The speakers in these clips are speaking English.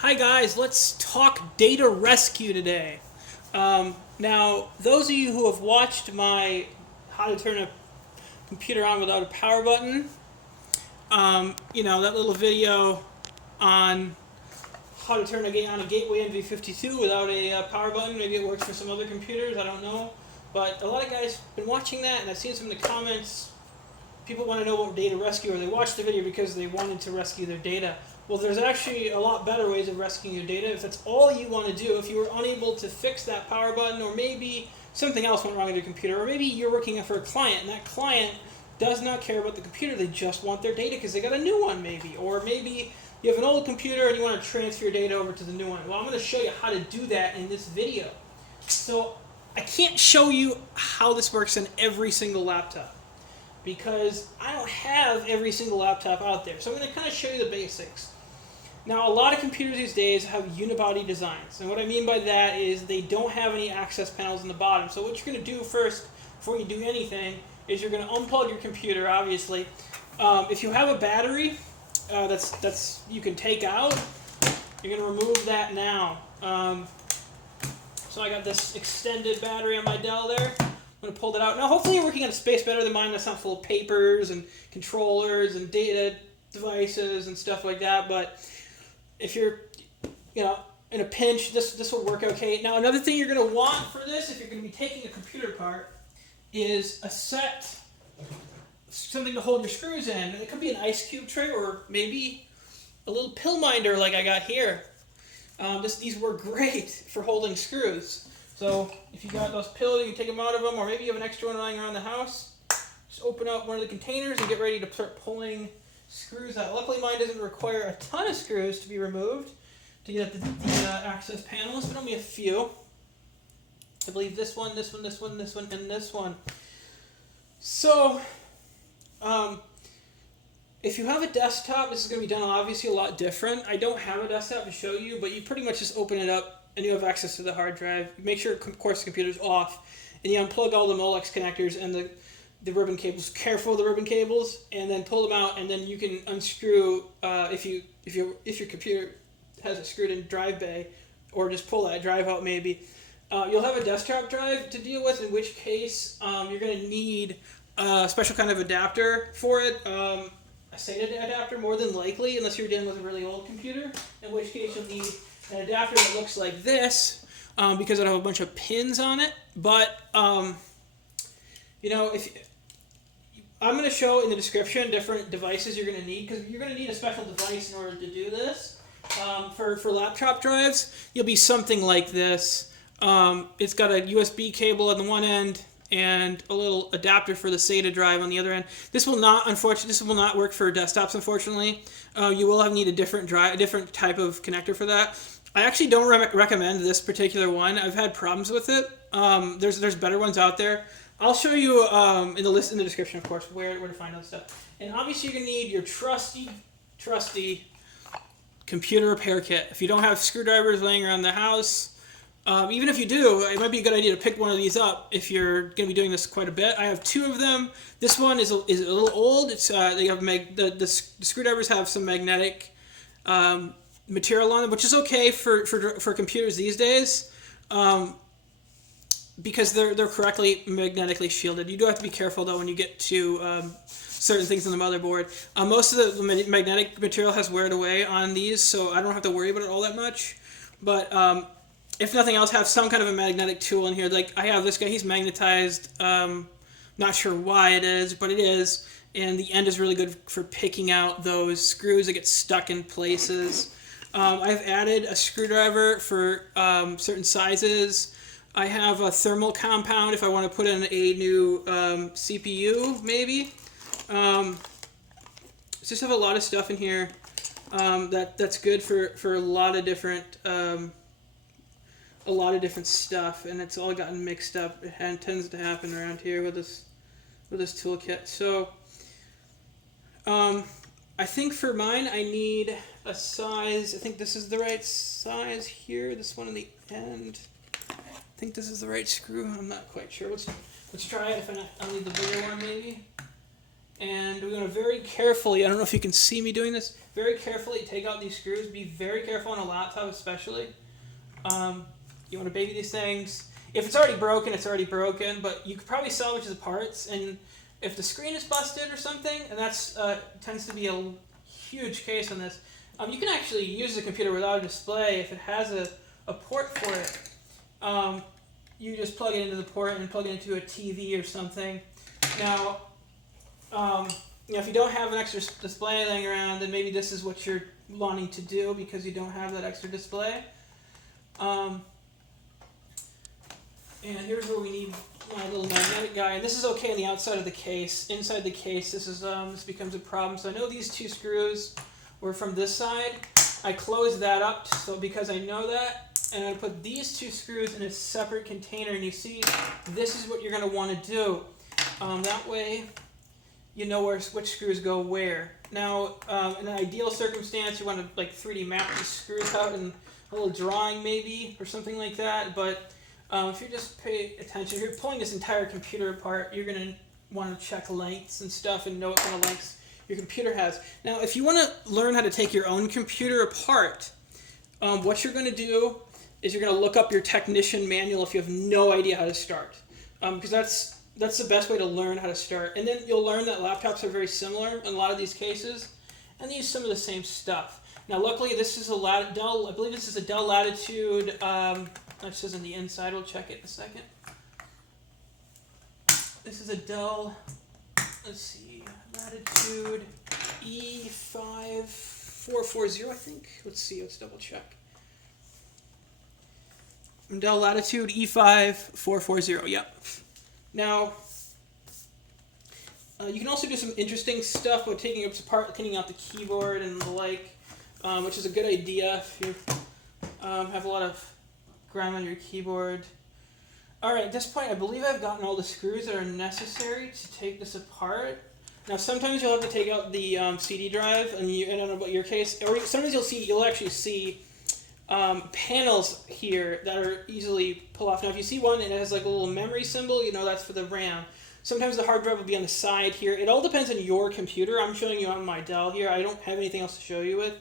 Hi guys, let's talk data rescue today. Now, those of you who have watched my how to turn a computer on without a power button, that little video on how to turn on a Gateway NV52 without a power button. Maybe it works for some other computers, I don't know. But a lot of guys have been watching that, and I've seen some in the comments. People want to know about data rescue, or they watched the video because they wanted to rescue their data. Well, there's actually a lot better ways of rescuing your data. If that's all you want to do, if you were unable to fix that power button, or maybe something else went wrong with your computer, or maybe you're working for a client and that client does not care about the computer, they just want their data because they got a new one maybe, or maybe you have an old computer and you want to transfer your data over to the new one. Well, I'm going to show you how to do that in this video. So I can't show you how this works on every single laptop, because I don't have every single laptop out there. So I'm going to kind of show you the basics. Now, a lot of computers these days have unibody designs. And what I mean by that is they don't have any access panels in the bottom. So what you're going to do first, before you do anything, is you're going to unplug your computer, obviously. If you have a battery that's you can take out, you're going to remove that now. So I got this extended battery on my Dell there. I'm going to pull that out. Now, hopefully you're working on a space better than mine that's not full of papers and controllers and data devices and stuff like that. But if you're, in a pinch, this will work okay. Now, another thing you're going to want for this, if you're going to be taking a computer apart, is something to hold your screws in. It could be an ice cube tray, or maybe a little pill minder like I got here. These work great for holding screws. So if you got those pills, you can take them out of them, or maybe you have an extra one lying around the house. Just open up one of the containers and get ready to start pulling screws out. Luckily, mine doesn't require a ton of screws to be removed to get at the access panels, but only a few. I believe this one, and this one. So, if you have a desktop, this is going to be done obviously a lot different. I don't have a desktop to show you, but you pretty much just open it up and you have access to the hard drive. Make sure, of course, the computer's off, and you unplug all the Molex connectors and the ribbon cables. Careful of the ribbon cables, and then pull them out, and then you can unscrew if your computer has a screwed-in drive bay, or just pull that drive out maybe. You'll have a desktop drive to deal with, in which case you're going to need a special kind of adapter for it. A SATA adapter, more than likely, unless you're dealing with a really old computer, in which case you'll need an adapter that looks like this, because it'll have a bunch of pins on it. But if I'm going to show in the description different devices you're going to need, because you're going to need a special device in order to do this. For laptop drives, you'll be something like this. It's got a USB cable on the one end and a little adapter for the SATA drive on the other end. This will not work for desktops, unfortunately. You will need a different type of connector for that. I actually don't recommend this particular one. I've had problems with it. There's better ones out there. I'll show you in the description, of course, where to find that stuff. And obviously, you're gonna need your trusty computer repair kit. If you don't have screwdrivers laying around the house, even if you do, it might be a good idea to pick one of these up if you're going to be doing this quite a bit. I have two of them. This one is a little old. It's they have the screwdrivers have some magnetic material on them, which is okay for computers these days, because they're correctly magnetically shielded. You do have to be careful though when you get to certain things on the motherboard. Most of the magnetic material has weared away on these, so I don't have to worry about it all that much. But if nothing else, have some kind of a magnetic tool in here. Like I have this guy, he's magnetized. Not sure why it is, but it is. And the end is really good for picking out those screws that get stuck in places. I've added a screwdriver for certain sizes. I have a thermal compound if I want to put in a new CPU, maybe. Just have a lot of stuff in here that's good for a lot of different stuff, and it's all gotten mixed up. It tends to happen around here with this toolkit. So I think for mine I need a size. I think this is the right size here. This one on the end. I think this is the right screw. I'm not quite sure. Let's try it. If I'll need the bigger one maybe. And we're going to very carefully, I don't know if you can see me doing this, very carefully take out these screws. Be very careful on a laptop especially. You want to baby these things. If it's already broken, it's already broken, but you could probably salvage the parts. And if the screen is busted or something, and that's tends to be a huge case on this, you can actually use the computer without a display if it has a port for it. You just plug it into the port and plug it into a TV or something. Now, if you don't have an extra display laying around, then maybe this is what you're wanting to do because you don't have that extra display. And here's where we need my little magnetic guy. And this is okay on the outside of the case. Inside the case, this becomes a problem. So I know these two screws were from this side. I closed that up because I know that. And I put these two screws in a separate container. And you see, this is what you're going to want to do. That way, you know which screws go where. Now, in an ideal circumstance, you want to like 3D map these screws out in a little drawing maybe or something like that. But if you just pay attention, if you're pulling this entire computer apart, you're going to want to check lengths and stuff and know what kind of lengths your computer has. Now, if you want to learn how to take your own computer apart, what you're going to do is you're going to look up your technician manual if you have no idea how to start. Because that's the best way to learn how to start. And then you'll learn that laptops are very similar in a lot of these cases, and they use some of the same stuff. Now, luckily, this is a Dell. I believe this is a Dell Latitude. That says on the inside. We'll check it in a second. This is a Dell. Let's see, Latitude E5440, I think. Let's see. Let's double check. Dell Latitude E5440. Yep. Now, you can also do some interesting stuff with taking it apart, cleaning out the keyboard and the like, which is a good idea if you have a lot of grime on your keyboard. Alright, at this point I believe I've gotten all the screws that are necessary to take this apart. Now sometimes you'll have to take out the CD drive, and I don't know about your case, or sometimes you'll actually see panels here that are easily pull off. Now if you see one and it has like a little memory symbol, you know that's for the RAM. Sometimes the hard drive will be on the side here. It all depends on your computer. I'm showing you on my Dell here. I don't have anything else to show you with.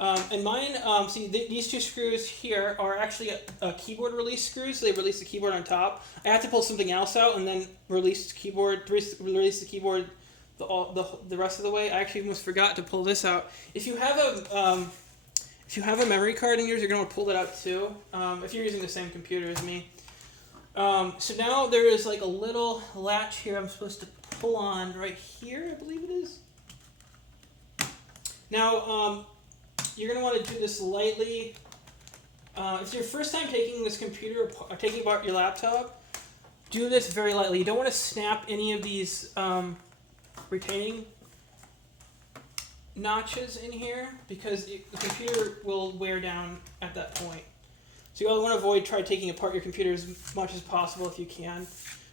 And mine, see these two screws here are actually a keyboard release screws. So they release the keyboard on top. I have to pull something else out and then release the keyboard the rest of the way. I actually almost forgot to pull this out. If you have a memory card in yours, you're going to pull that out too, if you're using the same computer as me. So now there is like a little latch here I'm supposed to pull on right here, I believe it is. Now, you're going to want to do this lightly. If it's your first time taking this computer apart, taking apart your laptop, do this very lightly. You don't want to snap any of these retaining notches in here because the computer will wear down at that point. So you want to avoid taking apart your computer as much as possible if you can.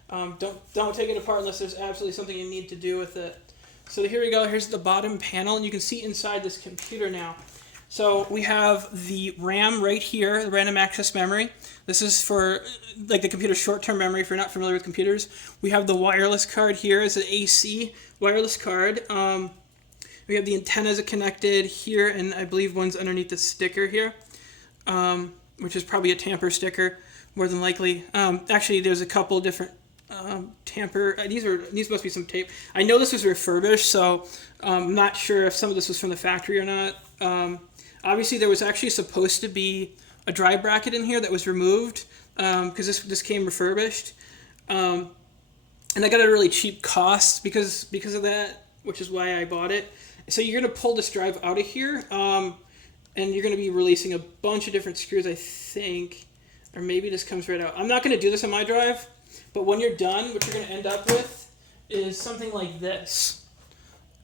Don't take it apart unless there's absolutely something you need to do with it. So here we go. Here's the bottom panel, and you can see inside this computer now. So we have the RAM right here, the random access memory. This is for like the computer's short-term memory if you're not familiar with computers. We have the wireless card here as an AC wireless card. We have the antennas connected here, and I believe one's underneath the sticker here, which is probably a tamper sticker, more than likely. Actually, there's a couple different tamper. These must be some tape. I know this was refurbished, so I'm not sure if some of this was from the factory or not. Obviously, there was actually supposed to be a drive bracket in here that was removed because this came refurbished, and I got a really cheap cost because of that, which is why I bought it. So you're going to pull this drive out of here, and you're going to be releasing a bunch of different screws, I think, or maybe this comes right out. I'm not going to do this on my drive, but when you're done, what you're going to end up with is something like this.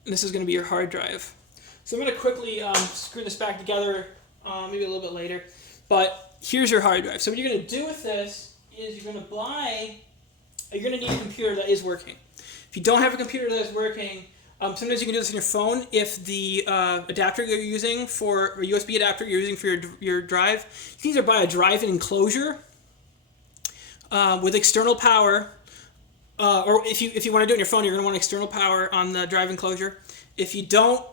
And this is going to be your hard drive. So I'm going to quickly screw this back together, maybe a little bit later. But here's your hard drive. So what you're going to do with this is you're going to need a computer that is working. If you don't have a computer that is working, sometimes you can do this on your phone. If the adapter you're using or USB adapter you're using for your drive, you can either buy a drive enclosure with external power, or if you want to do it on your phone, you're going to want external power on the drive enclosure. If you don't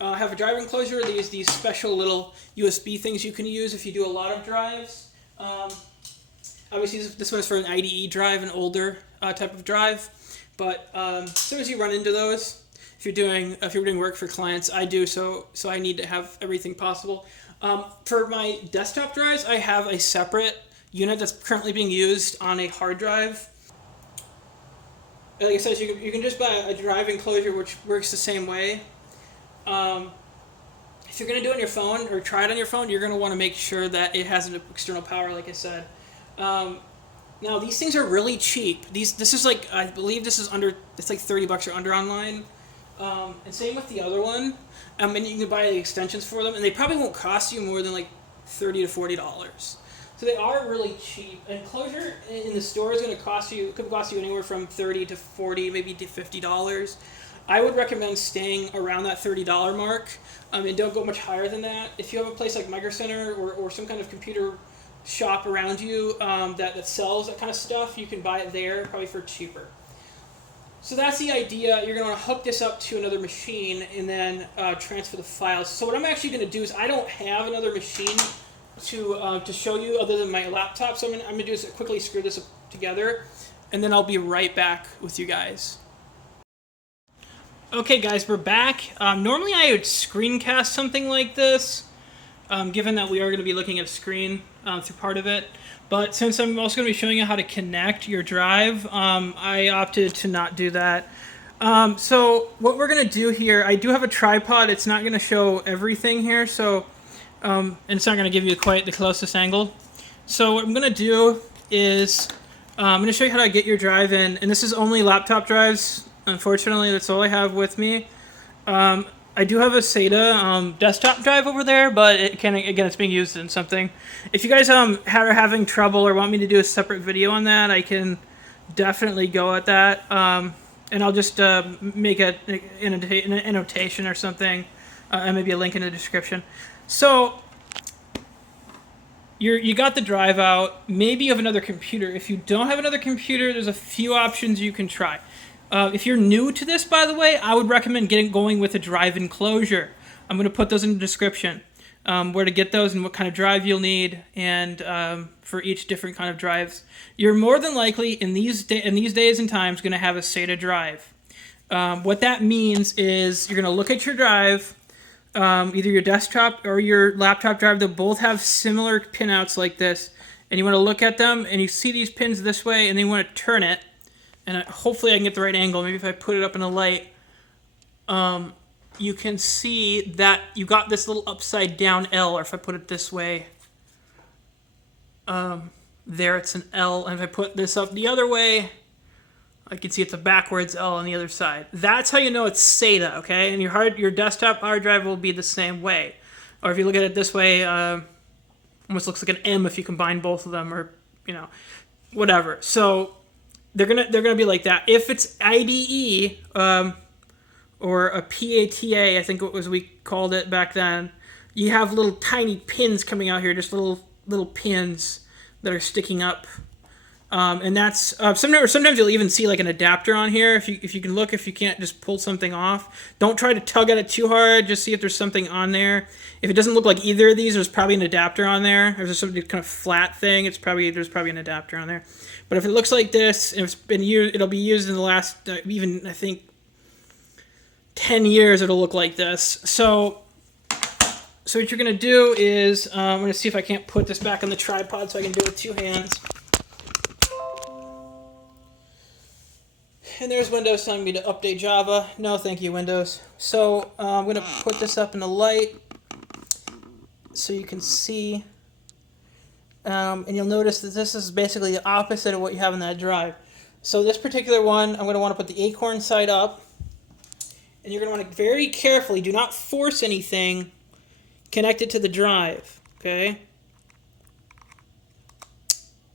have a drive enclosure, these special little USB things you can use if you do a lot of drives. Obviously, this one is for an IDE drive, an older type of drive. But as soon as you run into those, if you're doing work for clients, I do so I need to have everything possible. For my desktop drives, I have a separate unit that's currently being used on a hard drive. Like I said, you can just buy a drive enclosure which works the same way. If you're going to do it on your phone or try it on your phone, you're going to want to make sure that it has an external power, like I said. Now these things are really cheap. This is like, I believe this is it's like $30 or under online. And same with the other one. And you can buy the extensions for them, and they probably won't cost you more than like $30 to $40. So they are really cheap. Enclosure in the store is going to cost you anywhere from $30 to $40, maybe to $50. I would recommend staying around that $30 mark, and don't go much higher than that. If you have a place like Micro Center or some kind of computer shop around you that sells that kind of stuff, you can buy it there, probably for cheaper. So that's the idea. You're going to want to hook this up to another machine and then transfer the files. So what I'm actually going to do is, I don't have another machine to show you other than my laptop. So I'm going to do is quickly screw this together, and then I'll be right back with you guys. Okay guys, we're back. Normally I would screencast something like this, given that we are going to be looking at a screen through part of it. But since I'm also going to be showing you how to connect your drive, I opted to not do that. So what we're going to do here, I do have a tripod. It's not going to show everything here, so and it's not going to give you quite the closest angle. So what I'm going to do is I'm going to show you how to get your drive in, and this is only laptop drives. Unfortunately, that's all I have with me. I do have a Sata desktop drive over there, but again, it's being used in something. If you guys are having trouble or want me to do a separate video on that, I can definitely go at that. And I'll just make an annotation or something, and maybe a link in the description. So you got the drive out. Maybe you have another computer. If you don't have another computer, there's a few options you can try. If you're new to this, by the way, I would recommend going with a drive enclosure. I'm going to put those in the description, where to get those and what kind of drive you'll need, and for each different kind of drives. You're more than likely, in these days and times, going to have a SATA drive. What that means is you're going to look at your drive, either your desktop or your laptop drive. They'll both have similar pinouts like this, and you want to look at them, and you see these pins this way, and then you want to turn it. And hopefully I can get the right angle. Maybe if I put it up in a light, you can see that you got this little upside down L, or if I put it this way, there it's an L. And if I put this up the other way, I can see it's a backwards L on the other side. That's how you know it's SATA, okay? And your desktop hard drive will be the same way. Or if you look at it this way, almost looks like an M if you combine both of them, or whatever. So they're gonna be like that. If it's IDE or a PATA, I think it was we called it back then, you have little tiny pins coming out here, just little pins that are sticking up, and that's sometimes you'll even see like an adapter on here. If you can look, if you can't just pull something off, don't try to tug at it too hard. Just see if there's something on there. If it doesn't look like either of these, there's probably an adapter on there. If there's some kind of flat thing, there's probably an adapter on there. But if it looks like this, and it's been used, it'll be used in the last even I think 10 years. It'll look like this. So what you're gonna do is I'm gonna see if I can't put this back on the tripod so I can do it with two hands. And there's Windows telling me to update Java. No, thank you, Windows. So I'm gonna put this up in the light so you can see. And you'll notice that this is basically the opposite of what you have in that drive. So this particular one, I'm going to want to put the acorn side up. And you're going to want to very carefully, do not force anything, connect it to the drive. Okay?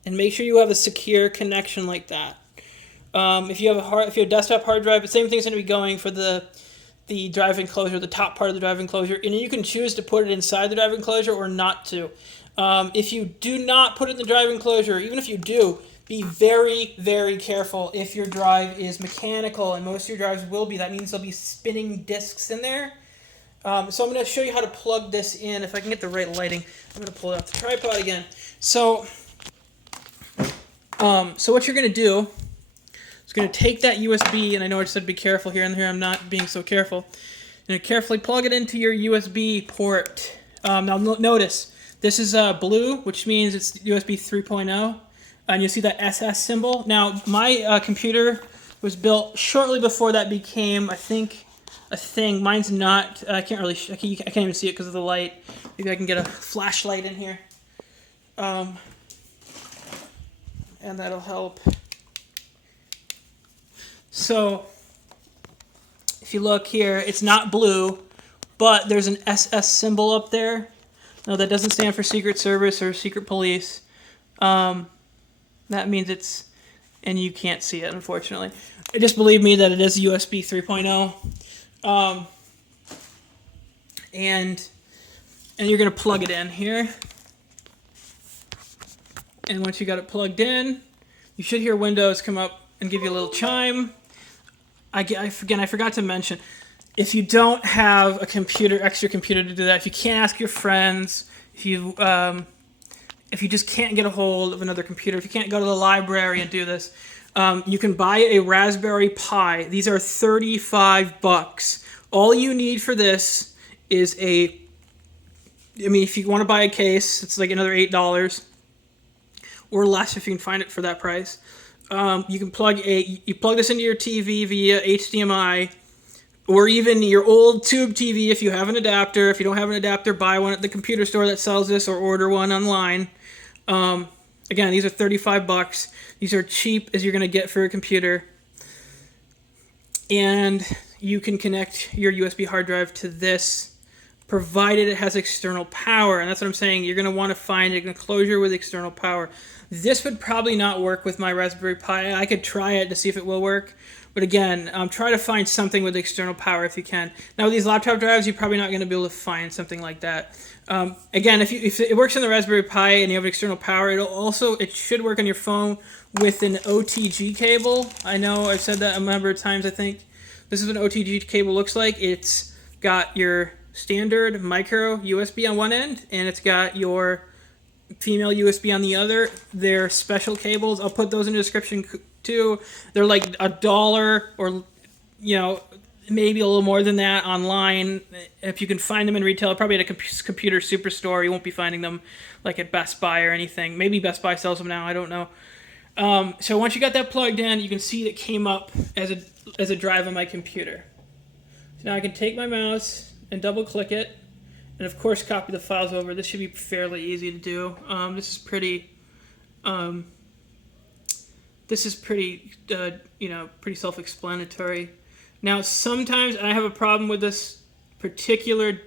And make sure you have a secure connection like that. If you have a desktop hard drive, the same thing's going to be going for the drive enclosure, the top part of the drive enclosure. And you can choose to put it inside the drive enclosure or not to. If you do not put it in the drive enclosure, even if you do, be very, very careful if your drive is mechanical, and most of your drives will be. That means there'll be spinning discs in there. So I'm going to show you how to plug this in. If I can get the right lighting, I'm going to pull it off the tripod again. So what you're going to do is going to take that USB, and I know I said be careful here, and here I'm not being so careful. You're going to carefully plug it into your USB port. Now notice, this is blue, which means it's USB 3.0. And you'll see that SS symbol. Now, my computer was built shortly before that became, I think, a thing. Mine's not. I can't even see it because of the light. Maybe I can get a flashlight in here, and that'll help. So, if you look here, it's not blue, but there's an SS symbol up there. No, that doesn't stand for Secret Service or Secret Police. That means it's, and you can't see it, unfortunately. Just believe me that it is USB 3.0. And you're going to plug it in here. And once you got it plugged in, you should hear Windows come up and give you a little chime. I forgot to mention, if you don't have a extra computer to do that, if you can't ask your friends, if you just can't get a hold of another computer, if you can't go to the library and do this, you can buy a Raspberry Pi. These are $35. All you need for this is if you want to buy a case, it's like another $8 or less if you can find it for that price. You can plug this into your TV via HDMI, or even your old tube TV if you have an adapter. If you don't have an adapter, buy one at the computer store that sells this, or order one online. Again, these are $35. These are cheap as you're going to get for a computer. And you can connect your USB hard drive to this, provided it has external power. And that's what I'm saying. You're going to want to find an enclosure with external power. This would probably not work with my Raspberry Pi. I could try it to see if it will work. But again, try to find something with external power if you can. Now with these laptop drives, you're probably not going to be able to find something like that. Again, if it works on the Raspberry Pi and you have external power, it should work on your phone with an OTG cable. I know I've said that a number of times, I think. This is what an OTG cable looks like. It's got your standard micro USB on one end, and it's got your female USB on the other. They're special cables. I'll put those in the description too. They're like $1 or, maybe a little more than that online. If you can find them in retail, probably at a computer superstore. You won't be finding them like at Best Buy or anything. Maybe Best Buy sells them now. I don't know. So once you got that plugged in, you can see it came up as a drive on my computer. So now I can take my mouse and double click it, and of course copy the files over. This should be fairly easy to do. This is pretty pretty self-explanatory. Now sometimes I have a problem with this particular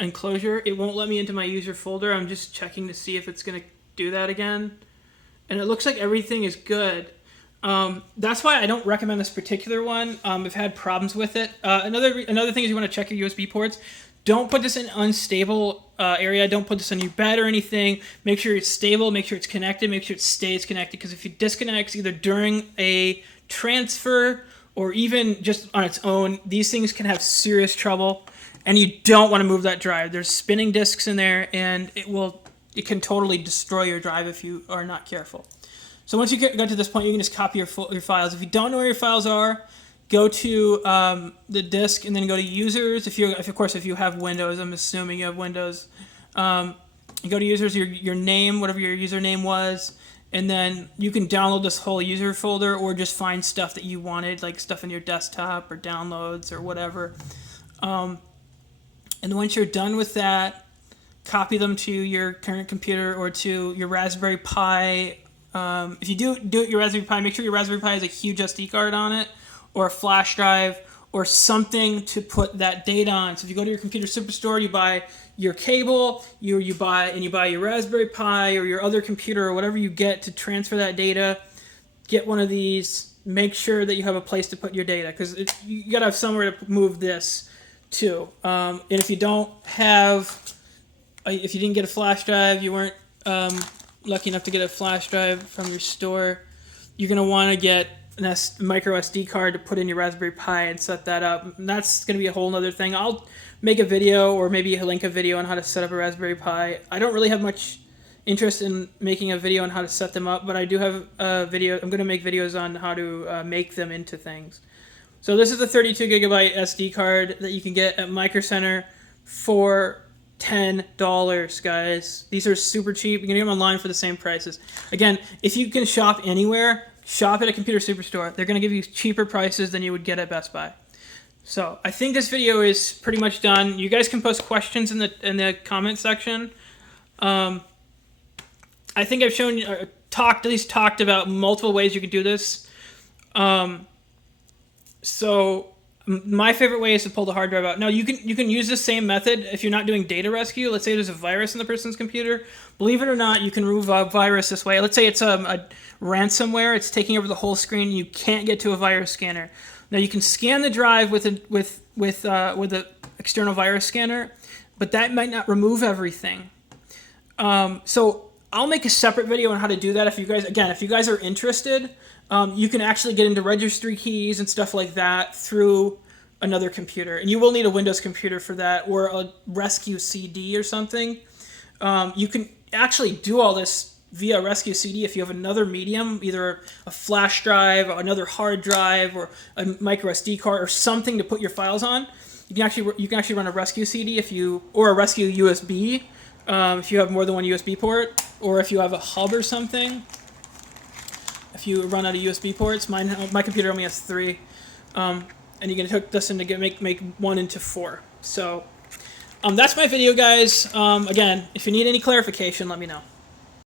enclosure. It won't let me into my user folder. I'm just checking to see if it's going to do that again, and it looks like everything is good. That's why I don't recommend this particular one. I've had problems with it. Another thing is you want to check your USB ports. Don't put this in unstable area. Don't put this on your bed or anything. Make sure it's stable. Make sure it's connected. Make sure it stays connected, because if it disconnects either during a transfer or even just on its own, these things can have serious trouble, and you don't want to move that drive. There's spinning discs in there, and it can totally destroy your drive if you are not careful. So once you get to this point, you can just copy your files. If you don't know where your files are, go to the disk and then go to users. If you have Windows, I'm assuming you have Windows. You go to users, your name, whatever your username was, and then you can download this whole user folder, or just find stuff that you wanted, like stuff in your desktop or downloads or whatever. And once you're done with that, copy them to your current computer or to your Raspberry Pi. If you do it your Raspberry Pi, make sure your Raspberry Pi has a huge SD card on it, or a flash drive, or something to put that data on. So if you go to your computer superstore, you buy your cable, you buy your Raspberry Pi or your other computer or whatever you get to transfer that data. Get one of these. Make sure that you have a place to put your data, because you gotta have somewhere to move this to. And if you didn't get a flash drive, you weren't lucky enough to get a flash drive from your store, you're going to want to get a micro SD card to put in your Raspberry Pi and set that up. And that's going to be a whole other thing. I'll make a video or maybe link a video on how to set up a Raspberry Pi. I don't really have much interest in making a video on how to set them up, but I do have a video. I'm going to make videos on how to make them into things. So this is a 32 gigabyte SD card that you can get at Micro Center for $10, guys. These are super cheap. You can get them online for the same prices. Again, if you can shop anywhere, shop at a computer superstore. They're going to give you cheaper prices than you would get at Best Buy. So I think this video is pretty much done. You guys can post questions in the comment section. I think I've shown at least talked about multiple ways you can do this. So my favorite way is to pull the hard drive out. Now you can use the same method if you're not doing data rescue. Let's say there's a virus in the person's computer. Believe it or not, you can remove a virus this way. Let's say it's a ransomware. It's taking over the whole screen. And you can't get to a virus scanner. Now you can scan the drive with an external virus scanner, but that might not remove everything. So I'll make a separate video on how to do that. If you guys are interested, you can actually get into registry keys and stuff like that through another computer. And you will need a Windows computer for that, or a rescue CD or something. You can actually do all this via rescue CD if you have another medium, either a flash drive, or another hard drive, or a micro SD card, or something to put your files on. You can actually run a rescue CD or a rescue USB if you have more than one USB port, or if you have a hub or something. If you run out of USB ports, my computer only has 3, and you can hook this in to make 1 into 4. So that's my video, guys. Again, if you need any clarification, let me know.